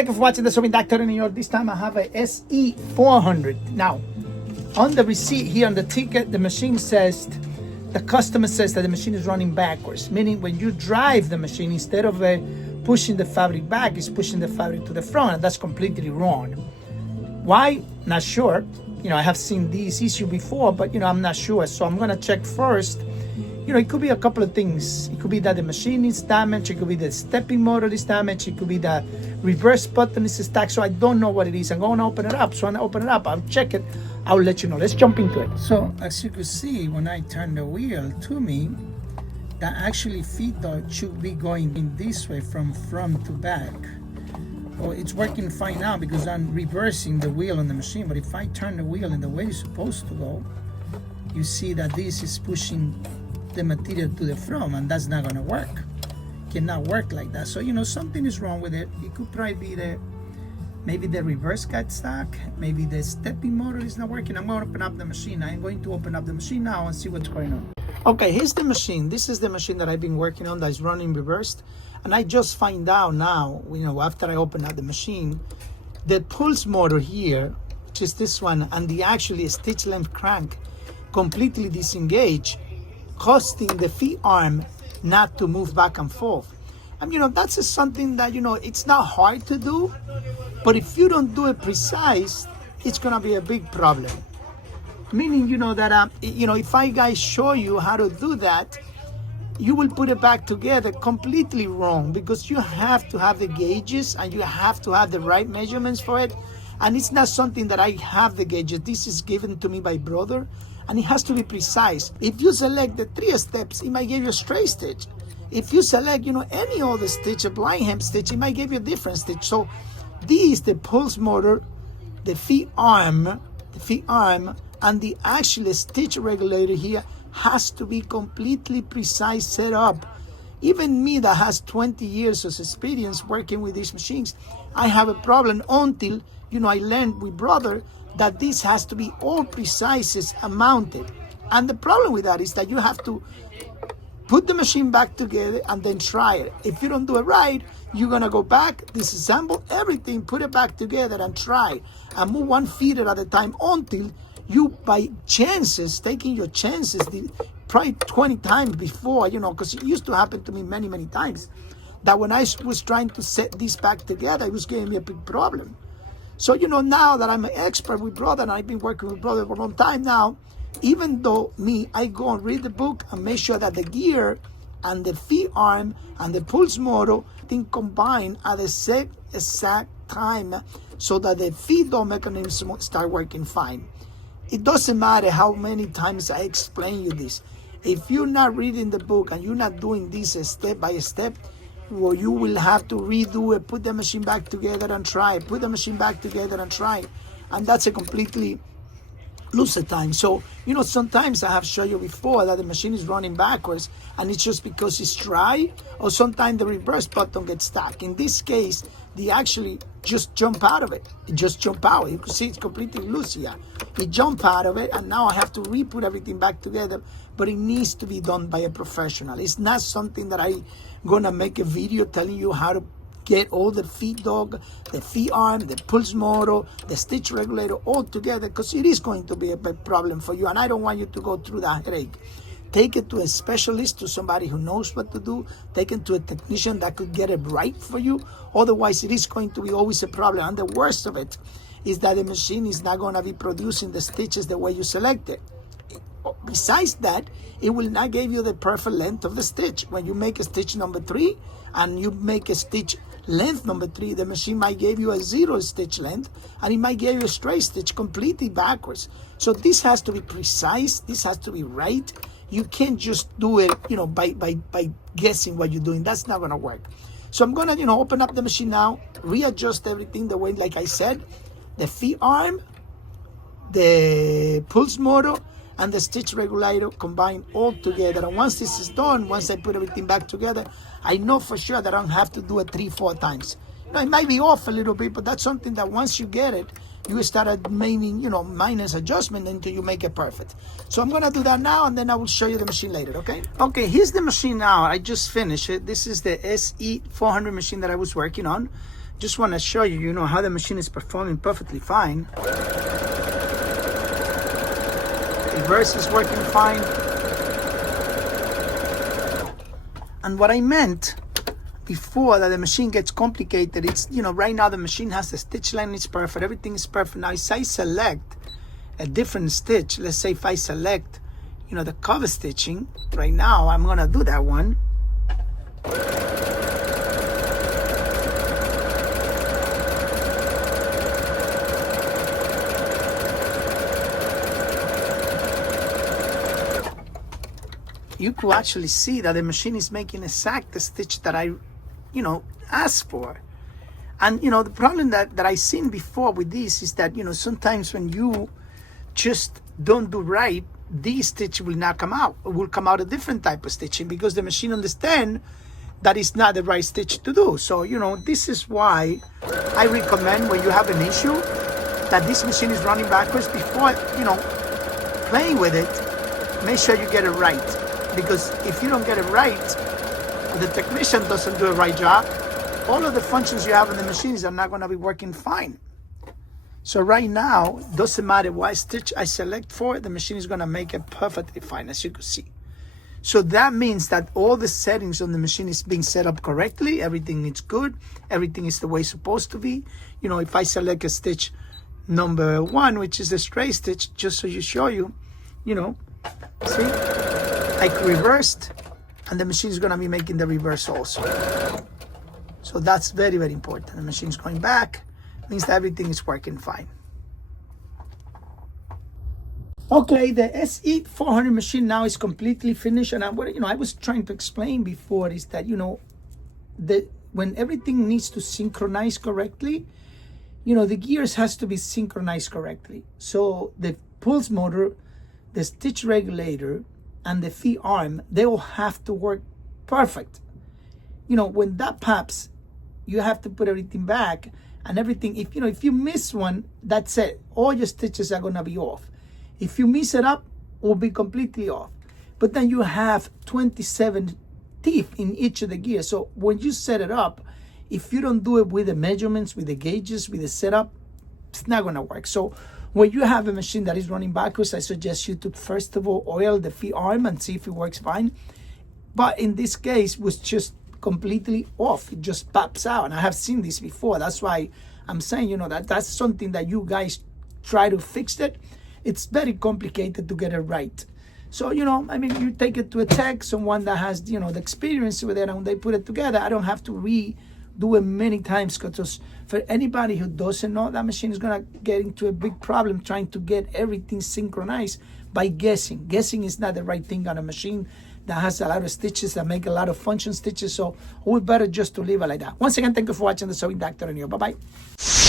Thank you for watching the Sobbing Doctor in New York. This time I have a SE4000. Now, on the receipt here on the ticket, the machine says, the customer says that the machine is running backwards, meaning when you drive the machine, instead of pushing the fabric back, it's pushing the fabric to the front, and that's completely wrong. Why? Not sure. I have seen this issue before, but I'm not sure. So I'm gonna check first. It could be a couple of things. It could be that the machine is damaged. It could be the stepping motor is damaged. It could be the reverse button is stuck. So I don't know what it is. I'm going to open it up. So when I open it up, I'll check it. I'll let you know. Let's jump into it. So as you can see, when I turn the wheel to me, that actually feed dog should be going in this way from front to back. Well, it's working fine now because I'm reversing the wheel on the machine. But if I turn the wheel in the way it's supposed to go, you see that this is pushing the material to the front, and that's not gonna work. Cannot work like that. So something is wrong with it. It could probably be maybe the reverse got stuck, maybe the stepping motor is not working. I'm going to open up the machine. I'm going to open up the machine now and see what's going on. Okay, here's the machine. This is the machine that I've been working on that's running reversed, and I just find out now, after I open up the machine, the pulse motor here, which is this one, and the actually stitch length crank completely disengaged, causing the feed arm not to move back and forth. And that's just something that it's not hard to do, but if you don't do it precise, it's gonna be a big problem. Meaning that if I guys show you how to do that, you will put it back together completely wrong, because you have to have the gauges and you have to have the right measurements for it. And it's not something that I have the gauges. This is given to me by Brother, and it has to be precise. If you select the 3 steps, it might give you a straight stitch. If you select, any other stitch, a blind hem stitch, it might give you a different stitch. So these, the pulse motor, the feed arm, and the actual stitch regulator here has to be completely precise set up. Even me that has 20 years of experience working with these machines, I have a problem until, I learned with Brother that this has to be all precise and mounted. And the problem with that is that you have to put the machine back together and then try it. If you don't do it right, you're gonna go back, disassemble everything, put it back together and try, and move one feeder at a time until you, by chances, taking your chances, probably 20 times before, because it used to happen to me many, many times, that when I was trying to set this back together, it was giving me a big problem. So, now that I'm an expert with Brother, and I've been working with Brother for a long time now, even though I go and read the book and make sure that the gear and the feed arm and the pulse motor thing combine at the same exact time so that the feed door mechanism start working fine. It doesn't matter how many times I explain you this. If you're not reading the book and you're not doing this step by step, well, you will have to redo it, put the machine back together and try, put the machine back together and try. And that's a completely lose the time. So, sometimes I have shown you before that the machine is running backwards and it's just because it's dry, or sometimes the reverse button gets stuck. In this case, they actually just jump out of it. It just jump out. You can see it's completely loose here. It jump out of it, and now I have to re-put everything back together, but it needs to be done by a professional. It's not something that I'm gonna make a video telling you how to get all the feed dog, the feed arm, the pulse motor, the stitch regulator all together, because it is going to be a big problem for you, and I don't want you to go through that headache. Take it to a specialist, to somebody who knows what to do. Take it to a technician that could get it right for you. Otherwise, it is going to be always a problem. And the worst of it is that the machine is not going to be producing the stitches the way you select it. Besides that, it will not give you the perfect length of the stitch. When you make a stitch number 3 and you make a stitch length number 3, the machine might give you a 0 stitch length, and it might give you a straight stitch completely backwards. So this has to be precise. This has to be right. You can't just do it, by guessing what you're doing. That's not gonna work. So I'm gonna, open up the machine now, readjust everything the way, like I said, the feed arm, the pulse motor, and the stitch regulator combined all together. And once this is done, once I put everything back together, I know for sure that I don't have to do it 3-4 times. It might be off a little bit, but that's something that once you get it, you start making, minus adjustment until you make it perfect. So I'm gonna do that now, and then I will show you the machine later, okay? Okay, here's the machine now. I just finished it. This is the SE4000 machine that I was working on. just want to show you, you know, how the machine is performing perfectly fine. Reverse is working fine. And what I meant before that the machine gets complicated, it's, you know, right now the machine has the stitch line, it's perfect, everything is perfect. Now if I select a different stitch, let's say if I select, you know, the cover stitching, right now I'm gonna do that one. You could actually see that the machine is making exact the stitch that I, you know, asked for. And, you know, the problem that I seen before with this is that, you know, sometimes when you just don't do right, this stitch will not come out. It will come out a different type of stitching because the machine understands that is not the right stitch to do. So, you know, this is why I recommend when you have an issue that this machine is running backwards, before, you know, playing with it, make sure you get it right. Because if you don't get it right, the technician doesn't do a right job, all of the functions you have in the machines are not going to be working fine. So right now, doesn't matter what stitch I select for, the machine is going to make it perfectly fine, as you can see. So that means that all the settings on the machine is being set up correctly. Everything is good. Everything is the way it's supposed to be. You know, if I select a stitch number 1, which is the straight stitch, just so you show you, you know, see? I reversed, and the machine is going to be making the reverse also. So that's very, very important. The machine's going back, means that everything is working fine. Okay, the SE400 machine now is completely finished, and I was trying to explain before is that, you know, when everything needs to synchronize correctly, you know, the gears has to be synchronized correctly. So the pulse motor, the stitch regulator, and the feed arm, they all have to work perfect. You know, when that pops, you have to put everything back, and everything, if you miss one, that's it. All your stitches are gonna be off. If you mess it up, it will be completely off. But then you have 27 teeth in each of the gears. So when you set it up, if you don't do it with the measurements, with the gauges, with the setup, it's not gonna work. So when you have a machine that is running backwards, I suggest you to first of all oil the feed arm and see if it works fine. But in this case, it was just completely off. It just pops out, and I have seen this before. That's why I'm saying, you know, that's something that you guys try to fix it. It's very complicated to get it right. So, you know, I mean, you take it to a tech, someone that has, you know, the experience with it, and when they put it together, I don't have to redo it many times, because for anybody who doesn't know, that machine is gonna get into a big problem trying to get everything synchronized by guessing. Guessing is not the right thing on a machine that has a lot of stitches, that make a lot of function stitches. So we better just to leave it like that. Once again, thank you for watching the Sewing Doctor, and you. Bye-bye.